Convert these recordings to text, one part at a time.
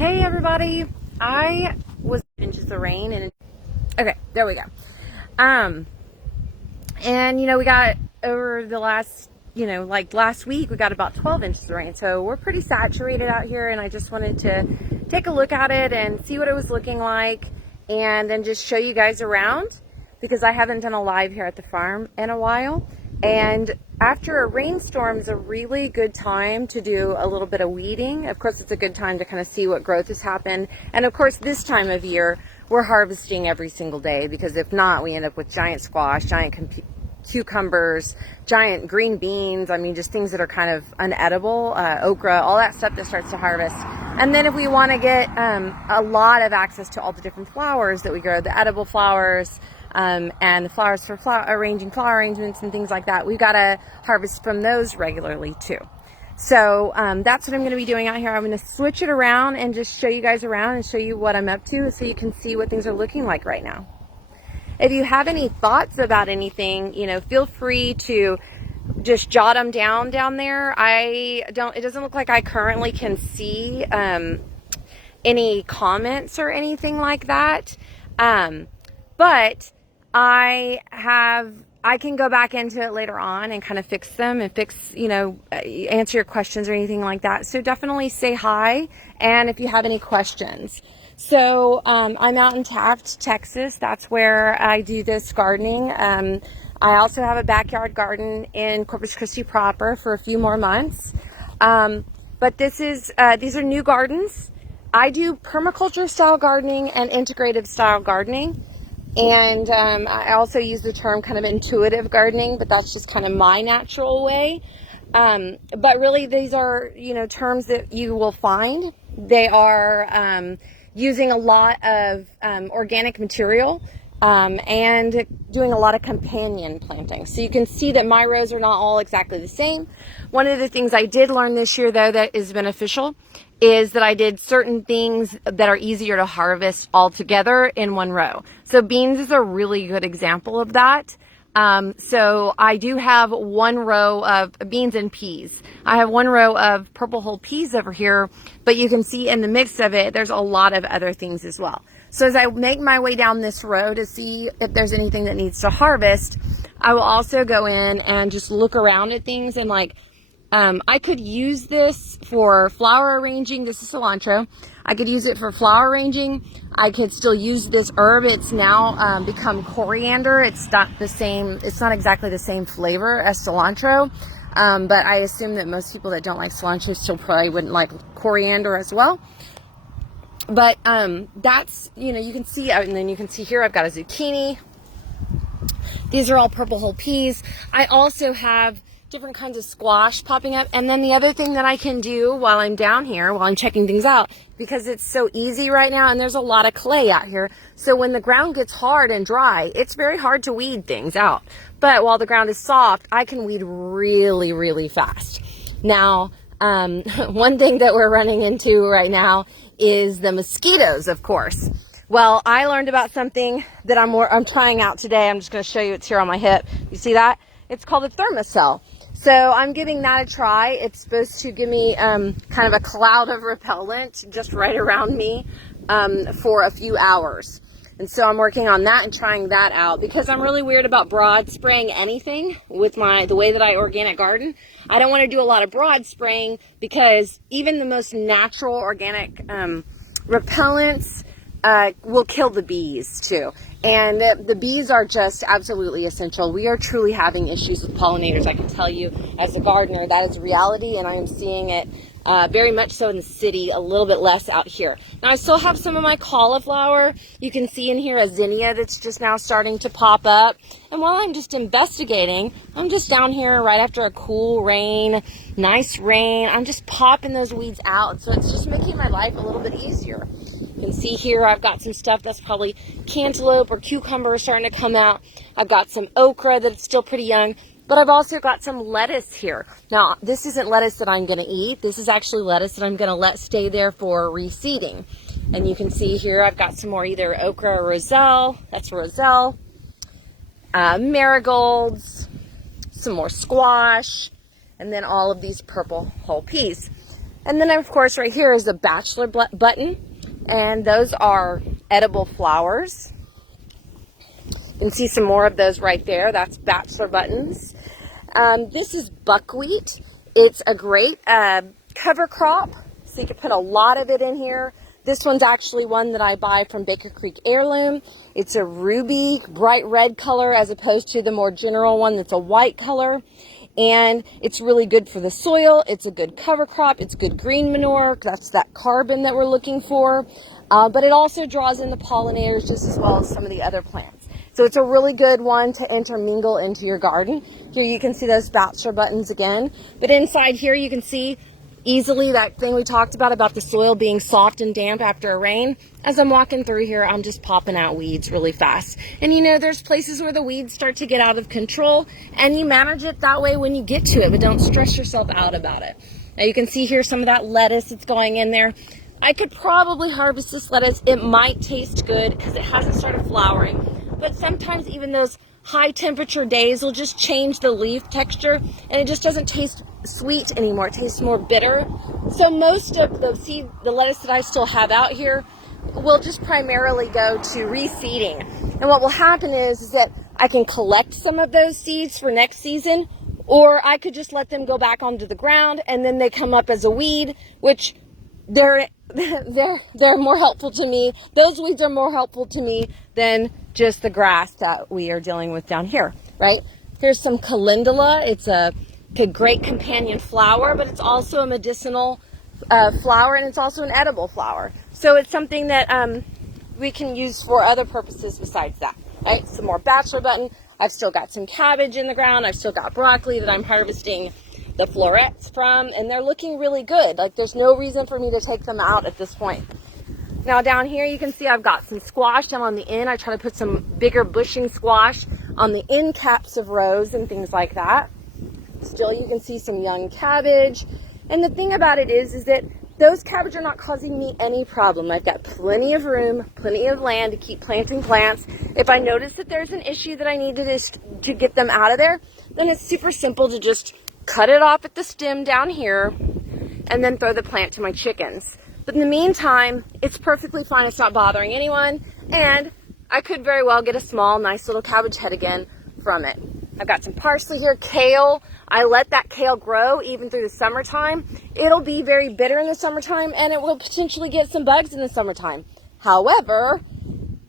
Hey everybody, I was inches of rain and okay, there we go. And we got over the last, like last week we got about 12 inches of rain. So we're pretty saturated out here, and I just wanted to take a look at it and see what it was looking like and then just show you guys around because I haven't done a live here at the farm in a while. And after a rainstorm is a really good time to do a little bit of weeding. Of course, it's a good time to kind of see what growth has happened. And of course, this time of year, we're harvesting every single day because if not, we end up with giant squash, giant cucumbers, giant green beans. I mean, just things that are kind of unedible, okra, all that stuff that starts to harvest. And then if we want to get a lot of access to all the different flowers that we grow, the edible flowers, and the flowers for arranging flower arrangements and things like that, we've got to harvest from those regularly too. So that's what I'm going to be doing out here. I'm going to switch it around and just show you guys around and show you what I'm up to so you can see what things are looking like right now. If you have any thoughts about anything, feel free to just jot them down there. It doesn't look like I currently can see any comments or anything like that. But I can go back into it later on and kind of fix them and answer your questions or anything like that. So definitely say hi. And if you have any questions. So, I'm out in Taft, Texas. That's where I do this gardening. I also have a backyard garden in Corpus Christi proper for a few more months. But these are new gardens. I do permaculture style gardening and integrative style gardening. And I also use the term kind of intuitive gardening, but that's just kind of my natural way. But really these are, terms that you will find. They are using a lot of organic material and doing a lot of companion planting. So you can see that my rows are not all exactly the same. One of the things I did learn this year, though, that is beneficial is that I did certain things that are easier to harvest all together in one row. So beans is a really good example of that. So I do have one row of beans and peas. I have one row of purple whole peas over here, but you can see in the mix of it, there's a lot of other things as well. So as I make my way down this row to see if there's anything that needs to harvest, I will also go in and just look around at things and I could use this for flower arranging. This is cilantro. I could use it for flower arranging. I could still use this herb. It's now become coriander. It's not the same. It's not exactly the same flavor as cilantro. But I assume that most people that don't like cilantro still probably wouldn't like coriander as well. But that's, you can see, and then you can see here I've got a zucchini. These are all purple whole peas. I also have different kinds of squash popping up. And then the other thing that I can do while I'm down here, while I'm checking things out, because it's so easy right now and there's a lot of clay out here. So when the ground gets hard and dry, it's very hard to weed things out. But while the ground is soft, I can weed really, really fast. Now, one thing that we're running into right now is the mosquitoes, of course. Well, I learned about something that I'm trying out today. I'm just going to show you. It's here on my hip. You see that? It's called a thermocell. So I'm giving that a try. It's supposed to give me kind of a cloud of repellent just right around me for a few hours. And so I'm working on that and trying that out because I'm really weird about broad spraying anything with the way that I organic garden. I don't want to do a lot of broad spraying because even the most natural organic repellents will kill the bees too. And the bees are just absolutely essential. We are truly having issues with pollinators. I can tell you as a gardener, that is reality, and I am seeing it very much so in the city, a little bit less out here. Now I still have some of my cauliflower. You can see in here a zinnia that's just now starting to pop up. And while I'm just investigating, I'm just down here right after a cool rain, nice rain. I'm just popping those weeds out. So it's just making my life a little bit easier. You can see here I've got some stuff that's probably cantaloupe or cucumber starting to come out. I've got some okra that's still pretty young, but I've also got some lettuce here. Now, this isn't lettuce that I'm going to eat. This is actually lettuce that I'm going to let stay there for reseeding. And you can see here I've got some more either okra or roselle. That's roselle. Marigolds, some more squash, and then all of these purple whole peas. And then of course right here is the bachelor button, and those are edible flowers. You can see some more of those right there. That's bachelor buttons. This is buckwheat. It's a great cover crop, so you can put a lot of it in here. This one's actually one that I buy from Baker Creek Heirloom. It's a ruby, bright red color as opposed to the more general one that's a white color. And it's really good for the soil. It's a good cover crop. It's good green manure. That's that carbon that we're looking for. But it also draws in the pollinators just as well as some of the other plants. So it's a really good one to intermingle into your garden. Here you can see those bachelor buttons again. But inside here you can see easily that thing we talked about the soil being soft and damp after a rain. As I'm walking through here, I'm just popping out weeds really fast. And you know, there's places where the weeds start to get out of control, and you manage it that way when you get to it, but don't stress yourself out about it. Now you can see here some of that lettuce that's going in there. I could probably harvest this lettuce. It might taste good because it hasn't started flowering, but sometimes even those high temperature days will just change the leaf texture, and it just doesn't taste sweet anymore. It tastes more bitter. So most of the lettuce that I still have out here will just primarily go to reseeding. And what will happen is that I can collect some of those seeds for next season, or I could just let them go back onto the ground and then they come up as a weed, which they're more helpful to me. Those weeds are more helpful to me than just the grass that we are dealing with down here, right? Here's some calendula. It's a great companion flower, but it's also a medicinal flower, and it's also an edible flower. So it's something that we can use for other purposes besides that, right? Some more bachelor button. I've still got some cabbage in the ground. I've still got broccoli that I'm harvesting the florets from, and they're looking really good. Like, there's no reason for me to take them out at this point. Now down here you can see I've got some squash down on the end. I try to put some bigger bushing squash on the end caps of rows and things like that. Still you can see some young cabbage. And the thing about it is that those cabbage are not causing me any problem. I've got plenty of room, plenty of land to keep planting plants. If I notice that there's an issue that I need to get them out of there, then it's super simple to just cut it off at the stem down here and then throw the plant to my chickens. But in the meantime, it's perfectly fine. It's not bothering anyone. And I could very well get a small, nice little cabbage head again from it. I've got some parsley here, kale. I let that kale grow even through the summertime. It'll be very bitter in the summertime, and it will potentially get some bugs in the summertime. However,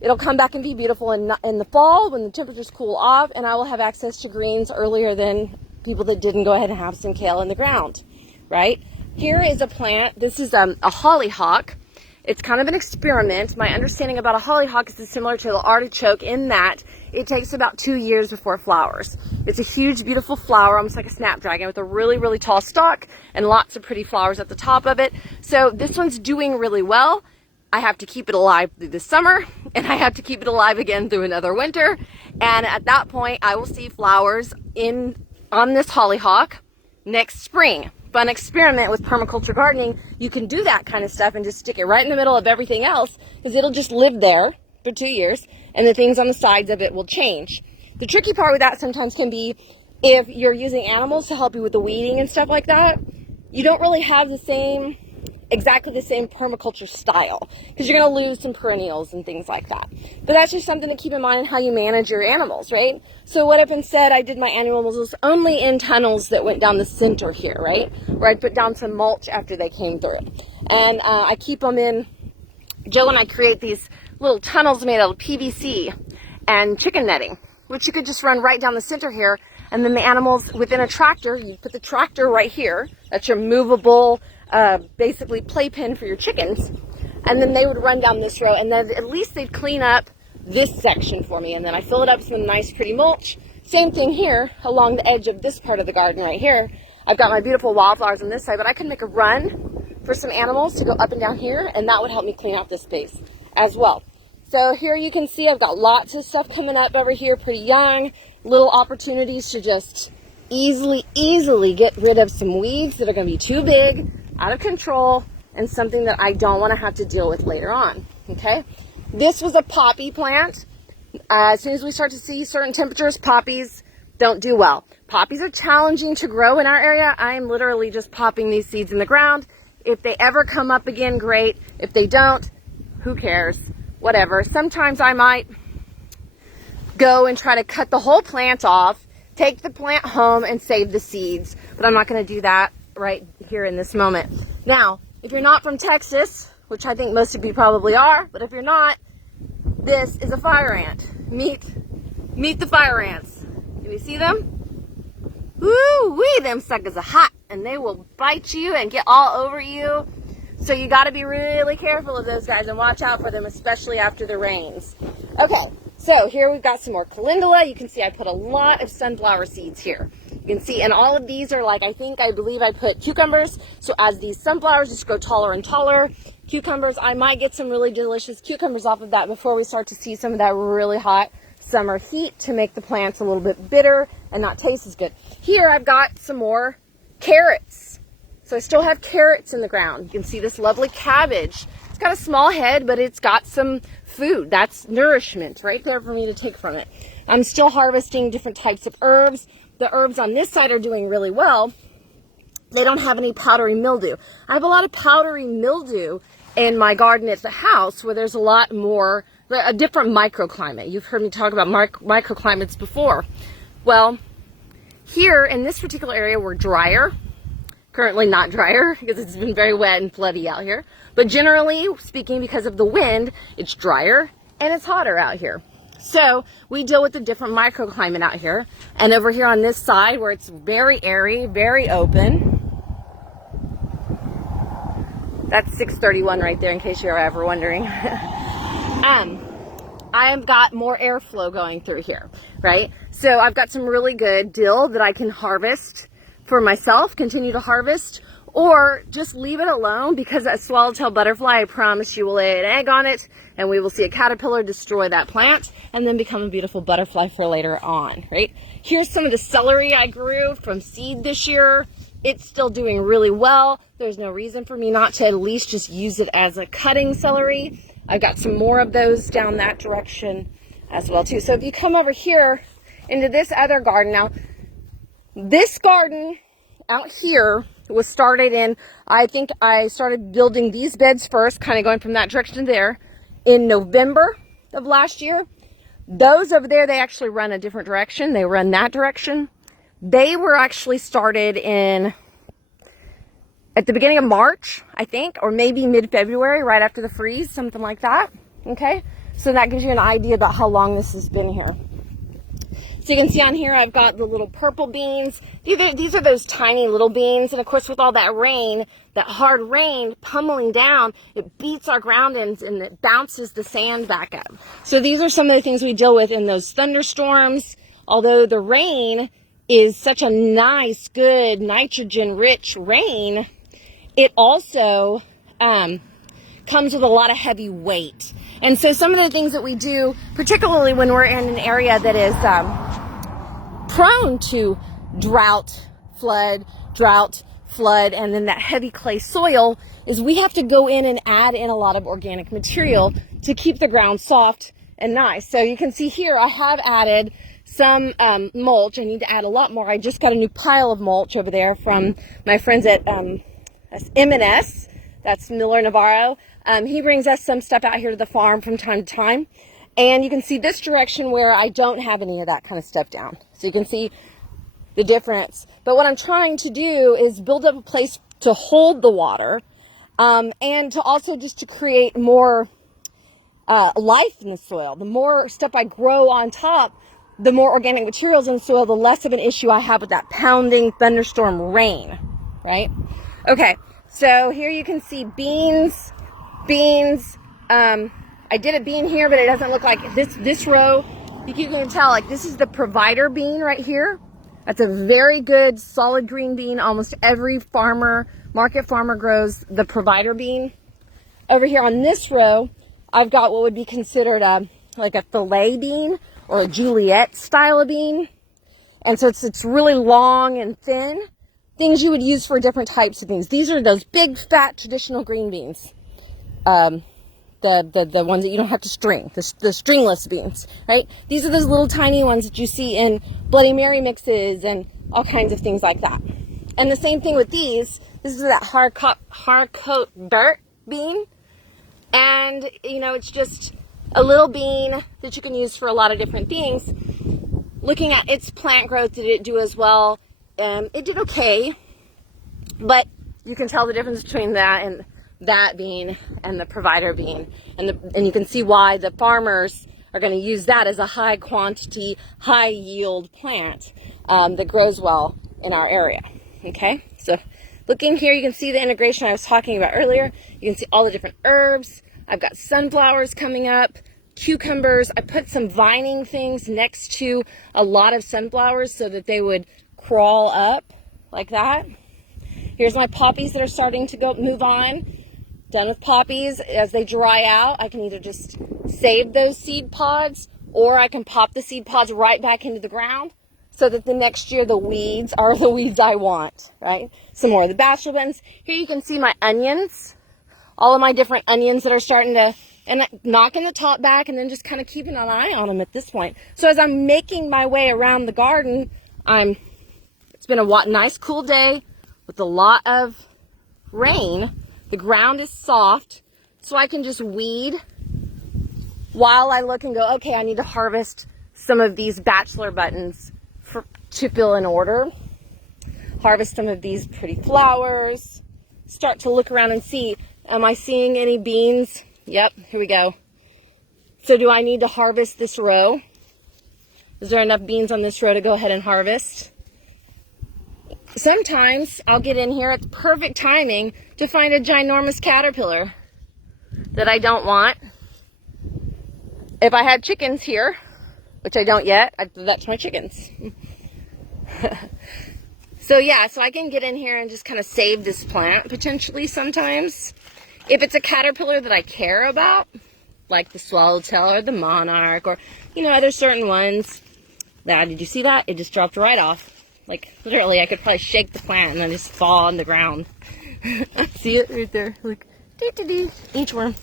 it'll come back and be beautiful in the fall when the temperatures cool off, and I will have access to greens earlier than people that didn't go ahead and have some kale in the ground, right? Here is a plant. This is a hollyhock. It's kind of an experiment. My understanding about a hollyhock is similar to the artichoke in that it takes about 2 years before it flowers. It's a huge, beautiful flower, almost like a snapdragon, with a really, really tall stalk and lots of pretty flowers at the top of it. So this one's doing really well. I have to keep it alive through the summer, and I have to keep it alive again through another winter. And at that point, I will see flowers on this hollyhock next spring. Fun experiment with permaculture gardening. You can do that kind of stuff and just stick it right in the middle of everything else, because it'll just live there for 2 years, and the things on the sides of it will change. The tricky part with that sometimes can be if you're using animals to help you with the weeding and stuff like that, you don't really have exactly the same permaculture style, because you're going to lose some perennials and things like that. But that's just something to keep in mind in how you manage your animals, right? So what if instead I did my animals only in tunnels that went down the center here, right? Where I'd put down some mulch after they came through it. And I keep them in, Joe and I create these little tunnels made out of PVC and chicken netting, which you could just run right down the center here. And then the animals within a tractor, you put the tractor right here. That's your movable, basically playpen for your chickens. And then they would run down this row, and then at least they'd clean up this section for me. And then I fill it up with some nice pretty mulch. Same thing here along the edge of this part of the garden right here. I've got my beautiful wildflowers on this side, but I can make a run for some animals to go up and down here, and that would help me clean out this space as well. So here you can see I've got lots of stuff coming up over here, pretty young, little opportunities to just easily get rid of some weeds that are going to be too big, out of control, and something that I don't want to have to deal with later on, okay? This was a poppy plant. As soon as we start to see certain temperatures, poppies don't do well. Poppies are challenging to grow in our area. I am literally just popping these seeds in the ground, If they ever come up again, great. If they don't, who cares? Whatever. Sometimes I might go and try to cut the whole plant off, take the plant home and save the seeds, but I'm not going to do that right here in this moment. Now, if you're not from Texas, which I think most of you probably are, but if you're not, this is a fire ant. Meet the fire ants. Can you see them? Woo-wee, them suckers are hot, and they will bite you and get all over you. So you got to be really careful of those guys and watch out for them, especially after the rains. Okay, so here we've got some more calendula. You can see I put a lot of sunflower seeds here. You can see, and all of these are like, I believe I put cucumbers. So as these sunflowers just grow taller and taller, cucumbers, I might get some really delicious cucumbers off of that before we start to see some of that really hot summer heat to make the plants a little bit bitter and not taste as good. Here I've got some more carrots. So I still have carrots in the ground. You can see this lovely cabbage. It's got a small head, but it's got some food. That's nourishment right there for me to take from it. I'm still harvesting different types of herbs. The herbs on this side are doing really well. They don't have any powdery mildew. I have a lot of powdery mildew in my garden at the house where there's a lot more, a different microclimate. You've heard me talk about microclimates before. Well, here in this particular area, we're drier. Currently not drier because it's been very wet and floody out here. But generally speaking, because of the wind, it's drier and it's hotter out here. So we deal with a different microclimate out here. And over here on this side where it's very airy, very open. That's 631 right there in case you're ever wondering. I've got more airflow going through here, right? So I've got some really good dill that I can harvest for myself, continue to harvest, or just leave it alone because that swallowtail butterfly, I promise you, will lay an egg on it and we will see a caterpillar destroy that plant and then become a beautiful butterfly for later on, right? Here's some of the celery I grew from seed this year. It's still doing really well. There's no reason for me not to at least just use it as a cutting celery. I've got some more of those down that direction as well too. So if you come over here into this other garden now, this garden out here was started in, I think I started building these beds first, kind of going from that direction there, in November of last year. Those over there, they actually run a different direction. They run that direction. They were actually started at the beginning of March, I think, or maybe mid-February, right after the freeze, something like that. Okay, so that gives you an idea about how long this has been here. So you can see on here, I've got the little purple beans. These are those tiny little beans. And of course, with all that rain, that hard rain pummeling down, it beats our ground and it bounces the sand back up. So these are some of the things we deal with in those thunderstorms. Although the rain is such a nice, good, nitrogen-rich rain, it also comes with a lot of heavy weight. And so some of the things that we do, particularly when we're in an area that is prone to drought, flood, and then that heavy clay soil, is we have to go in and add in a lot of organic material to keep the ground soft and nice. So you can see here, I have added some mulch. I need to add a lot more. I just got a new pile of mulch over there from my friends at M&S. That's Miller Navarro. He brings us some stuff out here to the farm from time to time. And you can see this direction where I don't have any of that kind of stuff down. So you can see the difference. But what I'm trying to do is build up a place to hold the water and to also just to create more life in the soil. The more stuff I grow on top, the more organic materials in the soil, the less of an issue I have with that pounding thunderstorm rain, right? Okay, so here you can see beans. I did a bean here, but it doesn't look like this row. You can even tell, like, this is the provider bean right here. That's a very good solid green bean. Almost every market farmer grows the provider bean. Over here on this row, I've got what would be considered like a filet bean or a Juliet style of bean. And so it's really long and thin. Things you would use for different types of beans. These are those big, fat, traditional green beans. The ones that you don't have to string, the stringless beans, right? These are those little tiny ones that you see in Bloody Mary mixes and all kinds of things like that. And the same thing with these. This is that Harcoat dirt bean. And, you know, it's just a little bean that you can use for a lot of different things. Looking at its plant growth, did it do as well? It did okay. But you can tell the difference between that and that bean and the provider bean. And you can see why the farmers are going to use that as a high quantity, high yield plant that grows well in our area. Okay, so looking here, you can see the integration I was talking about earlier. You can see all the different herbs. I've got sunflowers coming up, cucumbers. I put some vining things next to a lot of sunflowers so that they would crawl up like that. Here's my poppies that are starting to move on. Done with poppies. As they dry out, I can either just save those seed pods, or I can pop the seed pods right back into the ground so that the next year the weeds are the weeds I want, right? Some more of the bachelor buttons. Here you can see my onions, all of my different onions that are starting to, and knocking the top back and then just kind of keeping an eye on them at this point. So as I'm making my way around the garden, it's been a nice cool day with a lot of rain. The ground is soft, so I can just weed while I look and go, okay, I need to harvest some of these bachelor buttons to fill in order. Harvest some of these pretty flowers. Start to look around and see, am I seeing any beans? Yep, here we go. So do I need to harvest this row? Is there enough beans on this row to go ahead and harvest? Sometimes I'll get in here at the perfect timing to find a ginormous caterpillar that I don't want. If I had chickens here, which I don't yet, I'd do that to my chickens. So yeah, so I can get in here and just kind of save this plant potentially sometimes. If it's a caterpillar that I care about, like the swallowtail or the monarch, or, you know, other certain ones. Now, did you see that? It just dropped right off. Like, literally, I could probably shake the plant and then just fall on the ground. See it right there? Look. Inchworm.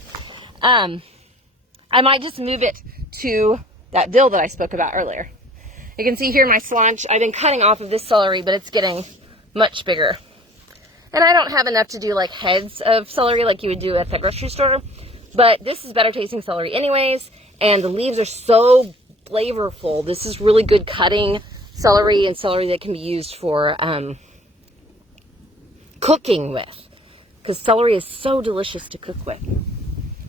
I might just move it to that dill that I spoke about earlier. You can see here my slanch. I've been cutting off of this celery, but it's getting much bigger. And I don't have enough to do like heads of celery like you would do at the grocery store. But this is better tasting celery anyways. And the leaves are so flavorful. This is really good cutting celery, and celery that can be used for cooking with, because celery is so delicious to cook with.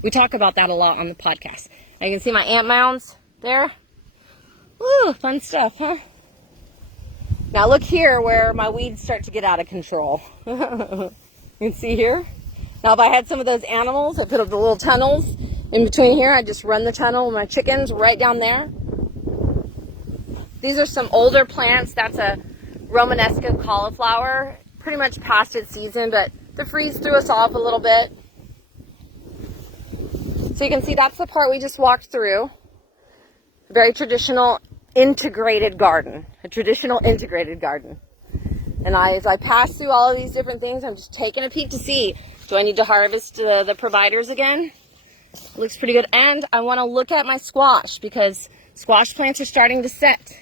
We talk about that a lot on the podcast. Now you can see my ant mounds there. Woo, fun stuff, huh? Now look here where my weeds start to get out of control. You can see here. Now if I had some of those animals, I put up the little tunnels in between here. I just run the tunnel with my chickens right down there. These are some older plants. That's a Romanesco cauliflower. Pretty much past its season, but the freeze threw us off a little bit. So you can see that's the part we just walked through. A very traditional integrated garden. A traditional integrated garden. And as I pass through all of these different things, I'm just taking a peek to see, do I need to harvest the providers again? Looks pretty good. And I want to look at my squash, because squash plants are starting to set.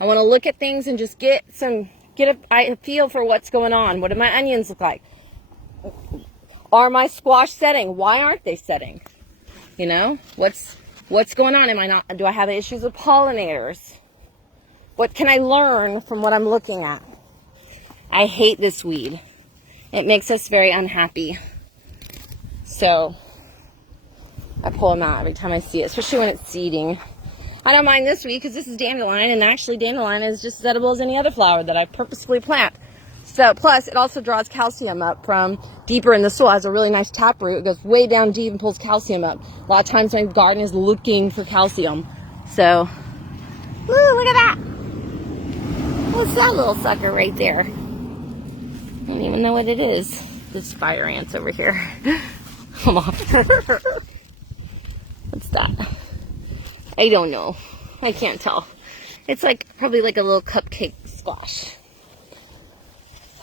I want to look at things and just get a feel for what's going on. What do my onions look like? Are my squash setting? Why aren't they setting? You know, what's going on? Do I have issues with pollinators? What can I learn from what I'm looking at? I hate this weed. It makes us very unhappy. So I pull them out every time I see it, especially when it's seeding. I don't mind this weed because this is dandelion, and actually dandelion is just as edible as any other flower that I purposefully plant. So, plus it also draws calcium up from deeper in the soil. It has a really nice tap root. It goes way down deep and pulls calcium up. A lot of times my garden is looking for calcium. So, woo, look at that. What's that little sucker right there? I don't even know what it is. There's fire ants over here. Come on. What's that? I don't know. I can't tell. It's like probably like a little cupcake squash.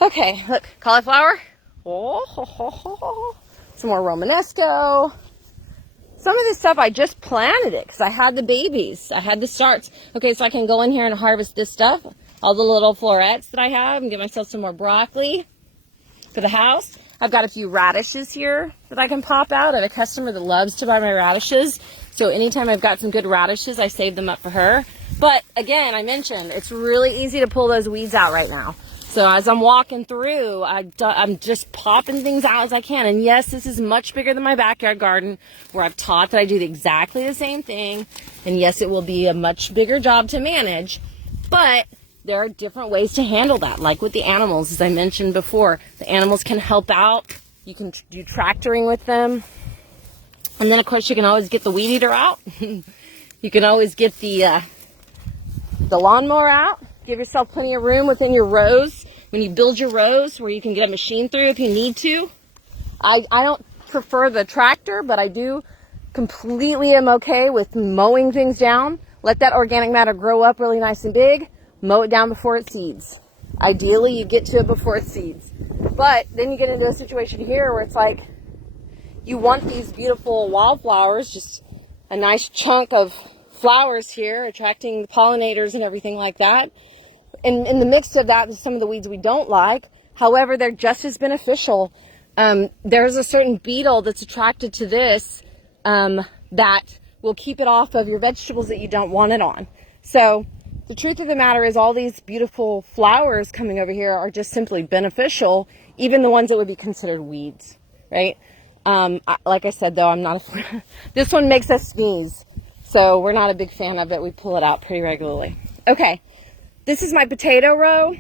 Okay, look, cauliflower. Oh, ho, ho, ho, ho. Some more Romanesco. Some of this stuff I just planted it because I had the babies. I had the starts. Okay, so I can go in here and harvest this stuff. All the little florets that I have, and get myself some more broccoli. for the house. I've got a few radishes here that I can pop out. I have a customer that loves to buy my radishes. So anytime I've got some good radishes, I save them up for her. But again, I mentioned it's really easy to pull those weeds out right now. So as I'm walking through, I'm just popping things out as I can. And yes, this is much bigger than my backyard garden where I've taught that I do exactly the same thing. And yes, it will be a much bigger job to manage, but there are different ways to handle that. Like with the animals, as I mentioned before, the animals can help out. You can do tractoring with them. And then of course you can always get the weed eater out. You can always get the lawnmower out. Give yourself plenty of room within your rows. When you build your rows where you can get a machine through if you need to. I don't prefer the tractor, but I do completely am okay with mowing things down. Let that organic matter grow up really nice and big. Mow it down before it seeds. Ideally, you get to it before it seeds. But then you get into a situation here where it's like you want these beautiful wildflowers, just a nice chunk of flowers here, attracting pollinators and everything like that. And in the mix of that, there's some of the weeds we don't like. However, they're just as beneficial. There's a certain beetle that's attracted to this that will keep it off of your vegetables that you don't want it on. So the truth of the matter is all these beautiful flowers coming over here are just simply beneficial, even the ones that would be considered weeds, right? Like I said, though, I'm not a this one makes us sneeze. So we're not a big fan of it. We pull it out pretty regularly. Okay, this is my potato row.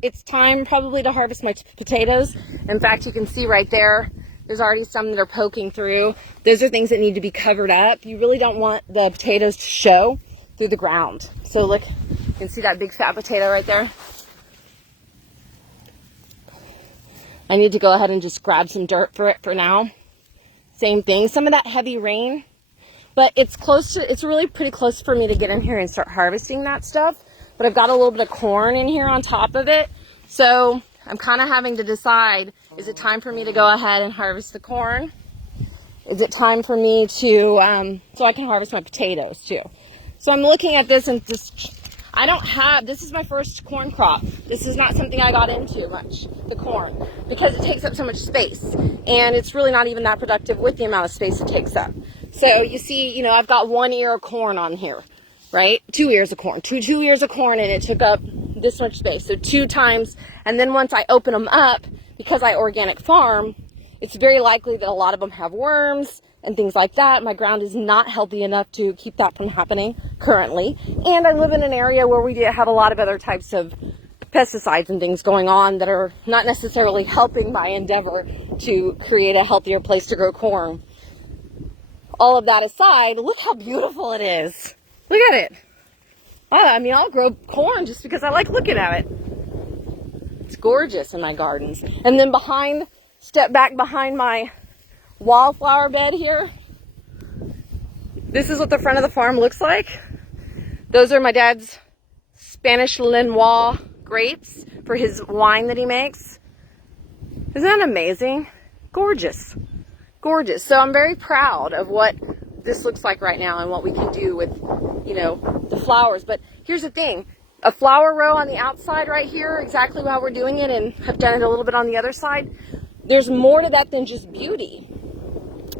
It's time probably to harvest my potatoes. In fact, you can see right there, there's already some that are poking through. Those are things that need to be covered up. You really don't want the potatoes to show through the ground. So look, you can see that big fat potato right there. I need to go ahead and just grab some dirt for it for now. Same thing, some of that heavy rain. But it's really pretty close for me to get in here and start harvesting that stuff. But I've got a little bit of corn in here on top of it. So I'm kind of having to decide, is it time for me to go ahead and harvest the corn? Is it time for me to, so I can harvest my potatoes too? So I'm looking at this and just, this is my first corn crop. This is not something I got into much, the corn, because it takes up so much space. And it's really not even that productive with the amount of space it takes up. So you see, I've got 1 ear of corn on here, right? 2 ears of corn, two ears of corn, and it took up this much space. So 2 times, and then once I open them up, because I organic farm, it's very likely that a lot of them have worms and things like that. My ground is not healthy enough to keep that from happening currently. And I live in an area where we have a lot of other types of pesticides and things going on that are not necessarily helping my endeavor to create a healthier place to grow corn. All of that aside, look how beautiful it is. Look at it. I'll grow corn just because I like looking at it. It's gorgeous in my gardens. And then step back behind my wallflower bed here. This is what the front of the farm looks like. Those are my dad's Spanish Lenoir grapes for his wine that he makes. Isn't that amazing? Gorgeous. Gorgeous. So I'm very proud of what this looks like right now and what we can do with, the flowers. But here's the thing. A flower row on the outside right here, exactly how we're doing it, and have done it a little bit on the other side. There's more to that than just beauty.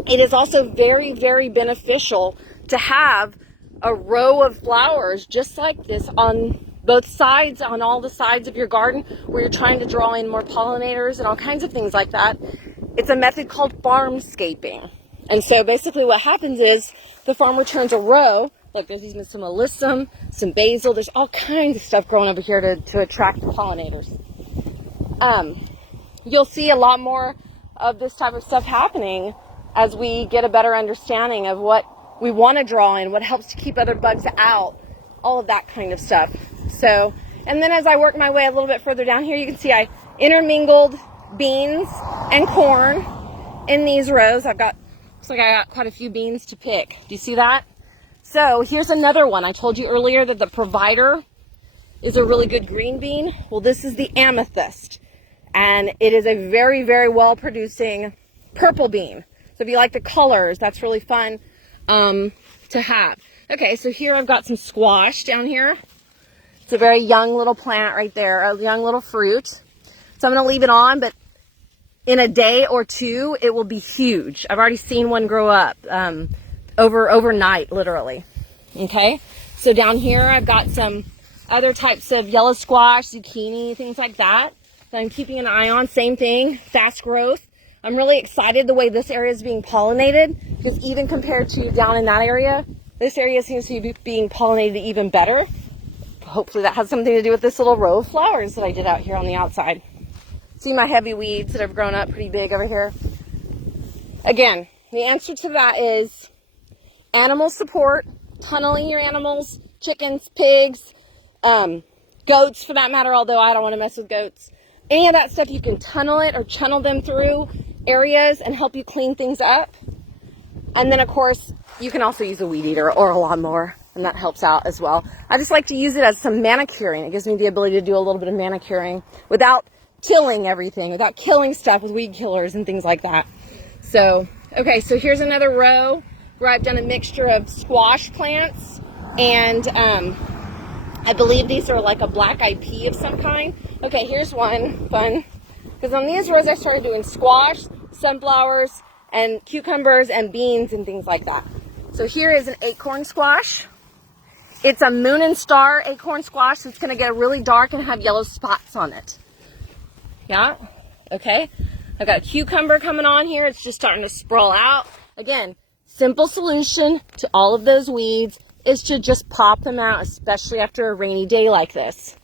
It is also very, very beneficial to have a row of flowers just like this on both sides, on all the sides of your garden, where you're trying to draw in more pollinators and all kinds of things like that. It's a method called farmscaping. And so basically what happens is the farmer turns a row, like there's even some alyssum, some basil, there's all kinds of stuff growing over here to attract the pollinators. You'll see a lot more of this type of stuff happening as we get a better understanding of what we want to draw in, what helps to keep other bugs out, all of that kind of stuff. So, and then as I work my way a little bit further down here, you can see I intermingled beans and corn in these rows. Looks like I got quite a few beans to pick. Do you see that? So here's another one. I told you earlier that the provider is a really good green bean. Well, this is the amethyst, and it is a very, very well producing purple bean. So if you like the colors, that's really fun to have. Okay, so here I've got some squash down here. It's a very young little plant right there, a young little fruit. So I'm going to leave it on, but in a day or two, it will be huge. I've already seen one grow up overnight, literally. Okay, so down here I've got some other types of yellow squash, zucchini, things like that I'm keeping an eye on. Same thing, fast growth. I'm really excited the way this area is being pollinated, because even compared to down in that area, this area seems to be being pollinated even better. Hopefully that has something to do with this little row of flowers that I did out here on the outside. See my heavy weeds that have grown up pretty big over here. Again, the answer to that is animal support, tunneling your animals, chickens, pigs, goats for that matter, although I don't want to mess with goats. Any of that stuff, you can tunnel it or channel them through areas and help you clean things up. And then of course, you can also use a weed eater or a lawnmower, and that helps out as well. I just like to use it as some manicuring. It gives me the ability to do a little bit of manicuring without killing everything, without killing stuff with weed killers and things like that. So, okay, so here's another row where I've done a mixture of squash plants and I believe these are like a black-eyed pea of some kind. Okay, here's one fun, because on these rows I started doing squash, sunflowers, and cucumbers and beans and things like that. So here is an acorn squash. It's a moon and star acorn squash. It's going to get really dark and have yellow spots on it. Yeah, okay. I've got a cucumber coming on here. It's just starting to sprawl out. Again, simple solution to all of those weeds is to just pop them out, especially after a rainy day like this,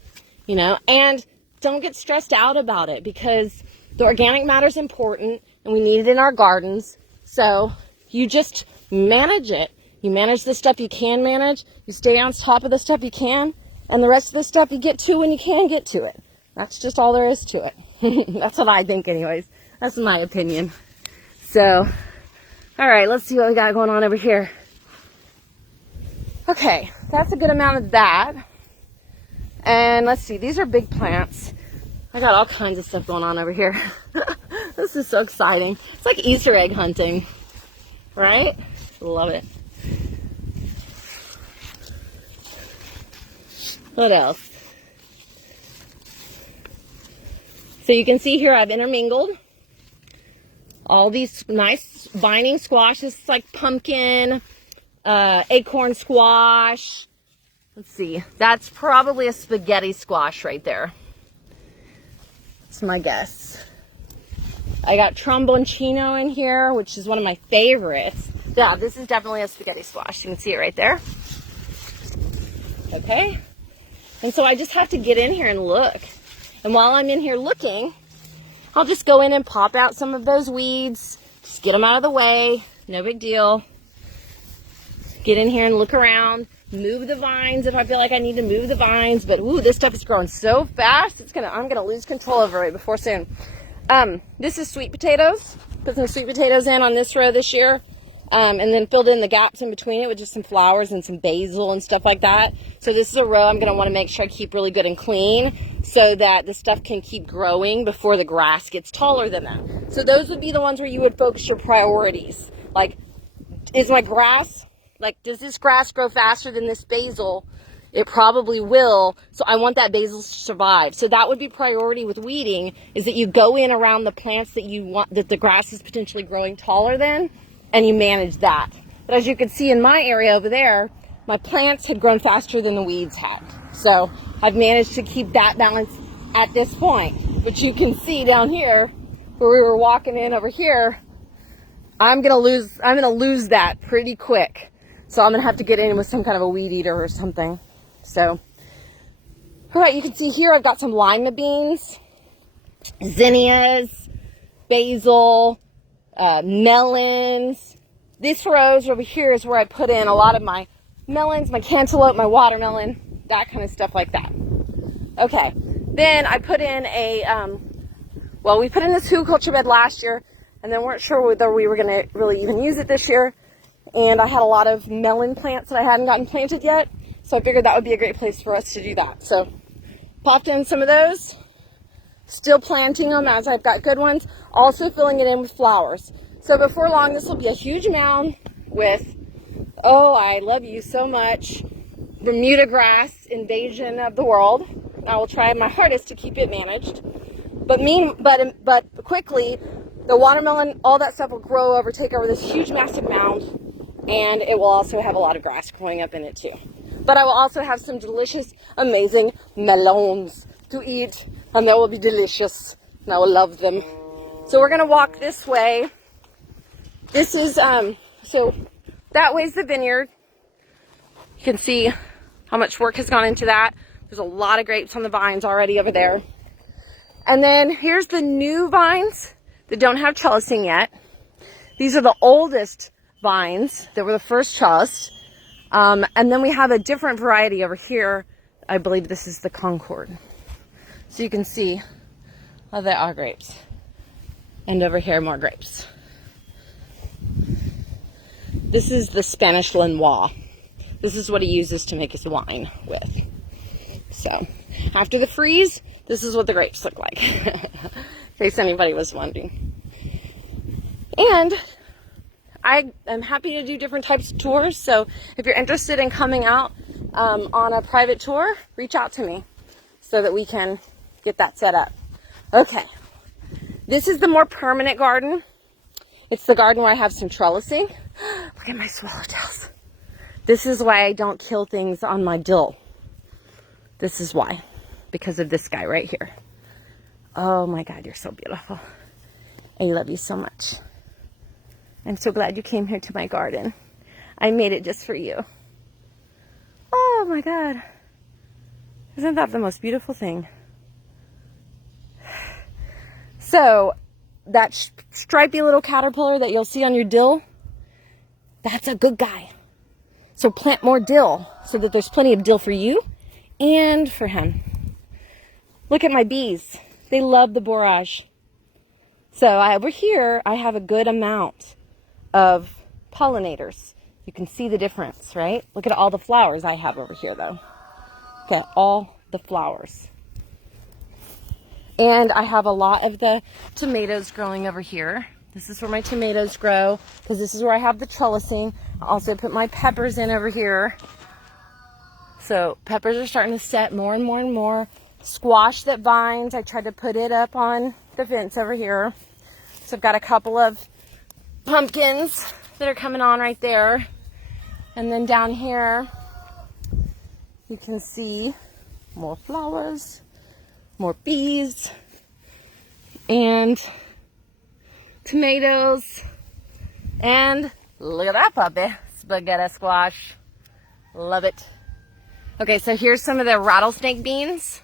you know, and don't get stressed out about it, because the organic matter is important and we need it in our gardens. So you just manage it. You manage the stuff you can manage. You stay on top of the stuff you can, and the rest of the stuff you get to when you can get to it. That's just all there is to it. That's what I think anyways. That's my opinion. So, all right, let's see what we got going on over here. Okay, that's a good amount of that. And let's see, these are big plants. I got all kinds of stuff going on over here. This is so exciting. It's like Easter egg hunting, right? Love it. What else? So you can see here I've intermingled all these nice vining squash. This is like pumpkin, acorn squash. Let's see. That's probably a spaghetti squash right there. That's my guess. I got tromboncino in here, which is one of my favorites. Yeah, this is definitely a spaghetti squash. You can see it right there. Okay. And so I just have to get in here and look. And while I'm in here looking, I'll just go in and pop out some of those weeds. Just get them out of the way. No big deal. Get in here and look around. Move the vines if I feel like I need to move the vines. But ooh, this stuff is growing so fast. I'm gonna lose control over it before soon. This is sweet potatoes. Put some sweet potatoes in on this row this year. And then filled in the gaps in between it with just some flowers and some basil and stuff like that. So this is a row I'm going to want to make sure I keep really good and clean so that the stuff can keep growing before the grass gets taller than that. So those would be the ones where you would focus your priorities. Like, is my grass, like, does this grass grow faster than this basil? It probably will. So I want that basil to survive. So that would be priority with weeding, is that you go in around the plants that you want, that the grass is potentially growing taller than, and you manage that. But as you can see in my area over there, my plants had grown faster than the weeds had. So I've managed to keep that balance at this point. But you can see down here, where we were walking in over here, I'm gonna lose that pretty quick. So I'm gonna have to get in with some kind of a weed eater or something. So, all right, you can see here I've got some lima beans, zinnias, basil, melons. This rows over here is where I put in a lot of my melons, my cantaloupe, my watermelon, that kind of stuff like that. Okay, then I put in we put in this hugelkultur bed last year, and then weren't sure whether we were going to really even use it this year. And I had a lot of melon plants that I hadn't gotten planted yet, so I figured that would be a great place for us to do that. So popped in some of those. Still planting them as I've got good ones. Also filling it in with flowers. So before long, this will be a huge mound with, oh, I love you so much, Bermuda grass invasion of the world. I will try my hardest to keep it managed. But quickly, the watermelon, all that stuff will grow over, take over this huge, massive mound, and it will also have a lot of grass growing up in it too. But I will also have some delicious, amazing melons to eat, and they will be delicious, and I will love them. So we're gonna walk this way. This is, so that way's the vineyard. You can see how much work has gone into that. There's a lot of grapes on the vines already over there. And then here's the new vines that don't have trellising yet. These are the oldest vines that were the first trellis. And then we have a different variety over here. I believe this is the Concord. So you can see there are grapes. And over here, more grapes. This is the Spanish Lenoir. This is what he uses to make his wine with. So, after the freeze, this is what the grapes look like, in case anybody was wondering. And I am happy to do different types of tours, so if you're interested in coming out on a private tour, reach out to me so that we can get that set up. Okay, this is the more permanent garden. It's the garden where I have some trellising. Look at my swallowtails. This is why I don't kill things on my dill. This is why. Because of this guy right here. Oh my God, you're so beautiful. I love you so much. I'm so glad you came here to my garden. I made it just for you. Oh my God. Isn't that the most beautiful thing? So, that stripy little caterpillar that you'll see on your dill, that's a good guy. So plant more dill so that there's plenty of dill for you and for him. Look at my bees. They love the borage. So over here, I have a good amount of pollinators. You can see the difference, right? Look at all the flowers I have over here, though. Look at all the flowers. And I have a lot of the tomatoes growing over here. This is where my tomatoes grow, because this is where I have the trellising. I also put my peppers in over here. So peppers are starting to set more and more and more. Squash that vines, I tried to put it up on the fence over here. So I've got a couple of pumpkins that are coming on right there. And then down here, you can see more flowers, more bees, and tomatoes. And look at that puppy, spaghetti squash. Love it. Okay, so here's some of the rattlesnake beans.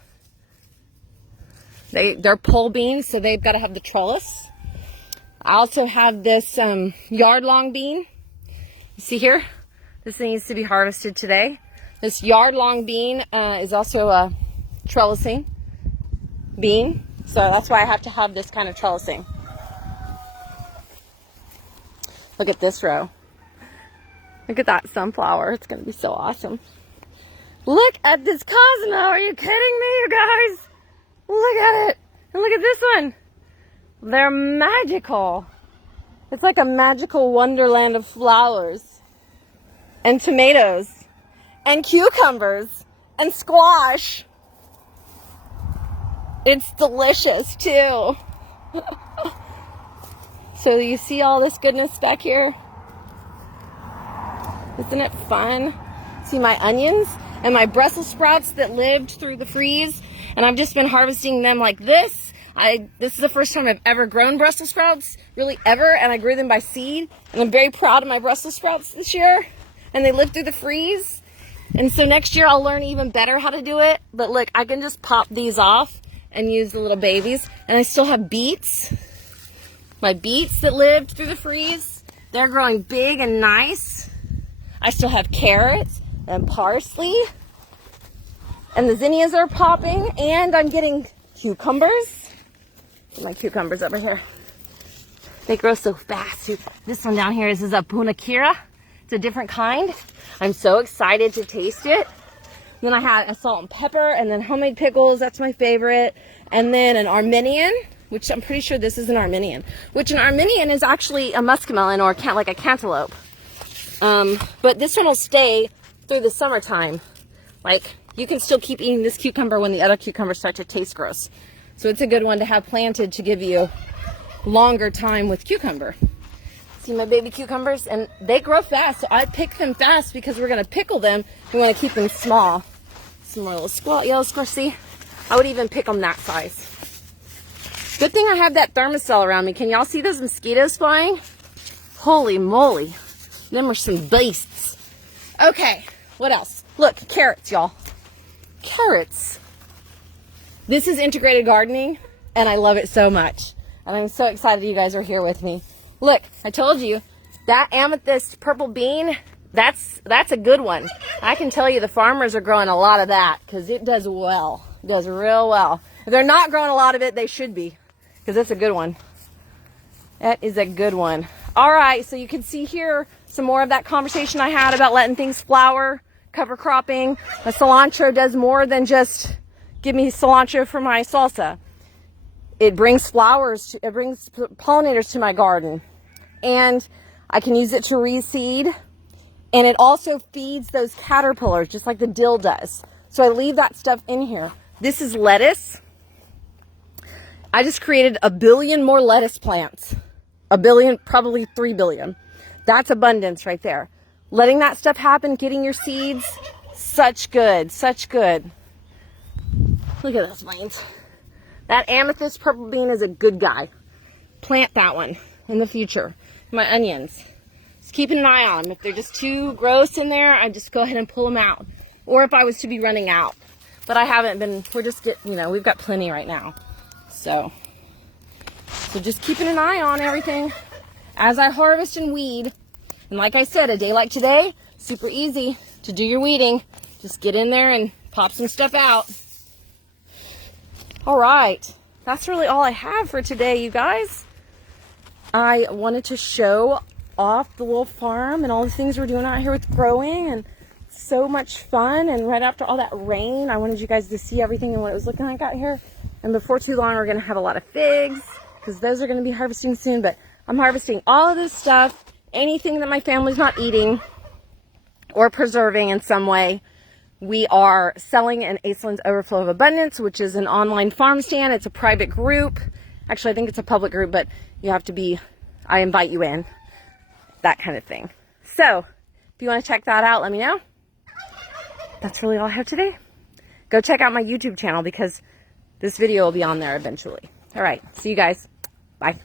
They're pole beans, so they've got to have the trellis. I also have this yard-long bean. You see here? This needs to be harvested today. This yard-long bean is also a trellising bean, so that's why I have to have this kind of trellising. Look at this row. Look at that sunflower. It's going to be so awesome. Look at this Cosmo. Are you kidding me, you guys? Look at it. And look at this one. They're magical. It's like a magical wonderland of flowers. And tomatoes. And cucumbers. And squash. It's delicious, too. So you see all this goodness back here? Isn't it fun? See my onions and my Brussels sprouts that lived through the freeze, and I've just been harvesting them like this. This is the first time I've ever grown Brussels sprouts, really ever, and I grew them by seed, and I'm very proud of my Brussels sprouts this year, and they lived through the freeze. And so next year I'll learn even better how to do it. But look, I can just pop these off and use the little babies. And I still have beets. My beets that lived through the freeze, they're growing big and nice. I still have carrots and parsley. And the zinnias are popping. And I'm getting cucumbers. Get my cucumbers over here. They grow so fast. This one down here is a punakira. It's a different kind. I'm so excited to taste it. Then I had a salt and pepper, and then homemade pickles. That's my favorite. And then an Armenian, which I'm pretty sure this is an Armenian. Which an Armenian is actually a muskmelon or like a cantaloupe. But this one will stay through the summertime. Like, you can still keep eating this cucumber when the other cucumbers start to taste gross. So it's a good one to have planted to give you longer time with cucumber. See my baby cucumbers? And they grow fast, so I pick them fast because we're going to pickle them. We want to keep them small. Some more little yellow squash. See? I would even pick them that size. Good thing I have that thermocell around me. Can y'all see those mosquitoes flying? Holy moly. Them are some beasts. Okay, what else? Look, carrots, y'all. Carrots. This is integrated gardening, and I love it so much. And I'm so excited you guys are here with me. Look, I told you, that amethyst purple bean, that's a good one. I can tell you the farmers are growing a lot of that because it does well. It does real well. If they're not growing a lot of it, they should be because it's a good one. That is a good one. All right, so you can see here some more of that conversation I had about letting things flower, cover cropping. The cilantro does more than just give me cilantro for my salsa. It brings flowers, it brings pollinators to my garden. And I can use it to reseed. And it also feeds those caterpillars, just like the dill does. So I leave that stuff in here. This is lettuce. I just created 1 billion more lettuce plants. 1 billion, probably 3 billion. That's abundance right there. Letting that stuff happen, getting your seeds, such good, such good. Look at those veins. That amethyst purple bean is a good guy. Plant that one in the future. My onions. Just keeping an eye on them. If they're just too gross in there, I just go ahead and pull them out. Or if I was to be running out. But I haven't been, we're just getting, we've got plenty right now. So just keeping an eye on everything as I harvest and weed. And like I said, a day like today, super easy to do your weeding. Just get in there and pop some stuff out. All right, that's really all I have for today, you guys. I wanted to show off the little farm and all the things we're doing out here with growing, and so much fun. And right after all that rain, I wanted you guys to see everything and what it was looking like out here. And before too long, we're gonna have a lot of figs because those are gonna be harvesting soon. But I'm harvesting all of this stuff, anything that my family's not eating or preserving in some way. We are selling in Aislynn's Overflow of Abundance, which is an online farm stand. It's a private group. Actually, I think it's a public group, but you have to be, I invite you in, that kind of thing. So if you want to check that out, let me know. That's really all I have today. Go check out my YouTube channel because this video will be on there eventually. All right, see you guys. Bye.